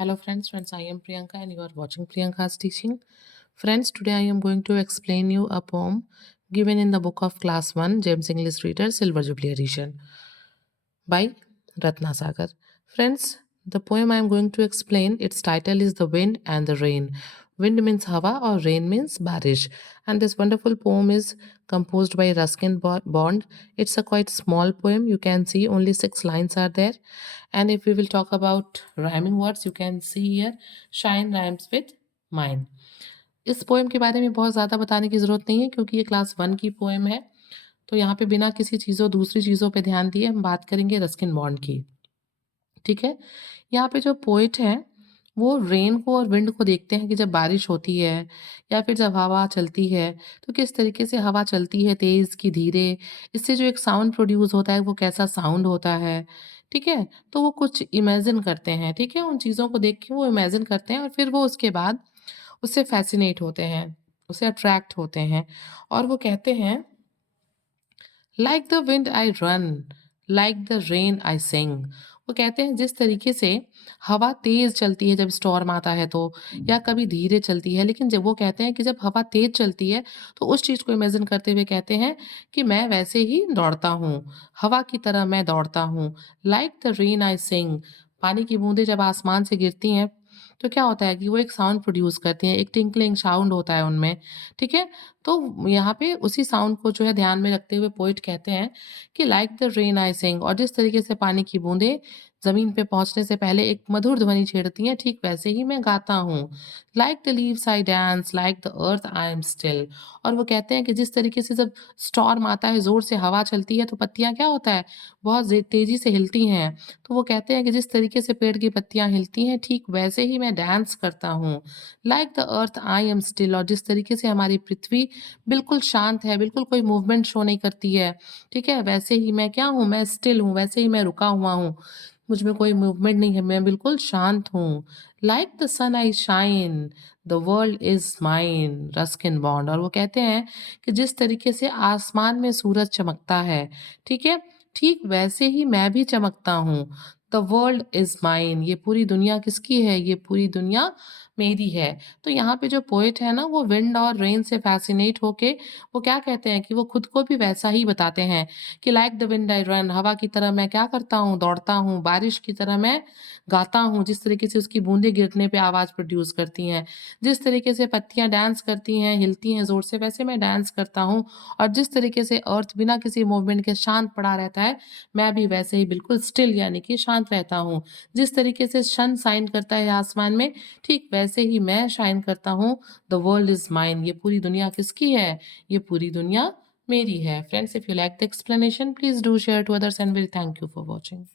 Hello friends, I am Priyanka and you are watching Priyanka's teaching. Friends, today I am going to explain you a poem given in the book of class 1 James English Reader Silver Jubilee Edition by Ratna Sagar. Friends, the poem I am going to explain, its title is The Wind and the Rain. Wind means hawa or rain means barish. And this wonderful poem is composed by Ruskin Bond. It's a quite small poem. You can see only 6 lines are there. And if we will talk about rhyming words, you can see here shine rhymes with mine. इस poem के बारे में बहुत ज़्यादा बताने की ज़रूरत नहीं है क्योंकि ये क्लास 1 की पोएम है। तो यहाँ पे बिना किसी दूसरी चीज़ों पे ध्यान दिए हम बात करेंगे रस्किन बॉन्ड की। ठीक है? यहाँ पे जो पोएट हैं, वो रेन को और विंड को देखते हैं कि जब बारिश होती है या फिर जब हवा चलती है, तो किस तरीके से हवा चलती है तेज़ कि धीरे, इससे जो एक साउंड प्रोड्यूस होता है, वो कैसा साउंड होता है। ठीक है? तो वो कुछ इमेजिन करते हैं, ठीक है? उन चीज़ों को देख के वो इमेजिन करते हैं और फिर वो उसके बाद उससे फ़ैसिनेट होते हैं, उससे अट्रैक्ट होते हैं और वो कहते हैं like the wind I run, like the rain I sing. वो कहते हैं जिस तरीके से हवा तेज़ चलती है जब स्टॉर्म आता है तो या कभी धीरे चलती है, लेकिन जब वो कहते हैं कि जब हवा तेज़ चलती है तो उस चीज़ को इमेजिन करते हुए कहते हैं कि मैं वैसे ही दौड़ता हूँ, हवा की तरह मैं दौड़ता हूँ। लाइक द रेन आई सिंग, पानी की बूंदें जब आसमान से गिरती हैं तो क्या होता है कि वो एक साउंड प्रोड्यूस करती हैं, एक टिंकलिंग साउंड होता है उनमें, ठीक है? तो यहाँ पे उसी साउंड को जो है ध्यान में रखते हुए पोएट कहते हैं कि लाइक द रेन आई सिंग, और जिस तरीके से पानी की बूंदें ज़मीन पे पहुँचने से पहले एक मधुर ध्वनि छेड़ती हैं, ठीक वैसे ही मैं गाता हूँ। Like the leaves I dance, like the earth I am still. और वो कहते हैं कि जिस तरीके से जब स्टॉर्म आता है, ज़ोर से हवा चलती है, तो पत्तियाँ क्या होता है, बहुत तेज़ी से हिलती हैं। तो वो कहते हैं कि जिस तरीके से पेड़ की पत्तियाँ हिलती हैं, ठीक वैसे ही मैं डांस करता हूँ। Like the earth I am still, और जिस तरीके से हमारी पृथ्वी बिल्कुल शांत है, बिल्कुल कोई मूवमेंट शो नहीं करती है, ठीक है? वैसे ही मैं क्या हूँ, मैं स्टिल हूँ, वैसे ही मैं रुका हुआ हूँ। मुझ में कोई मूवमेंट नहीं है, मैं बिल्कुल शांत हूँ। Like the sun I shine, the world is mine, Ruskin Bond. और वो कहते हैं कि जिस तरीके से आसमान में सूरज चमकता है, ठीक है? ठीक वैसे ही मैं भी चमकता हूँ। द वर्ल्ड इज़ माइन, ये पूरी दुनिया किसकी है? ये पूरी दुनिया मेरी है। तो यहाँ पे जो पोएट है ना, वो विंड और रेन से फ़ैसिनेट होके वो क्या कहते हैं कि वो खुद को भी वैसा ही बताते हैं कि like the wind I run, हवा की तरह मैं क्या करता हूँ, दौड़ता हूँ, बारिश की तरह मैं गाता हूँ, जिस तरीके से उसकी बूँदें गिरने पे आवाज़ प्रोड्यूस करती हैं, जिस तरीके से पत्तियाँ डांस करती हैं, हिलती हैं ज़ोर से, वैसे मैं डांस करता हूँ। और जिस तरीके से अर्थ बिना किसी मूवमेंट के शांत पड़ा रहता है, मैं भी वैसे ही बिल्कुल स्टिल यानी कि शांत रहता हूँ। जिस तरीके से सन शाइन करता है आसमान में, ठीक वैसे ही मैं शाइन करता हूँ। द वर्ल्ड इज़ माइन, ये पूरी दुनिया किसकी है? ये पूरी दुनिया मेरी है। Friends, if you like the explanation, please do share to others and we'll thank you for watching.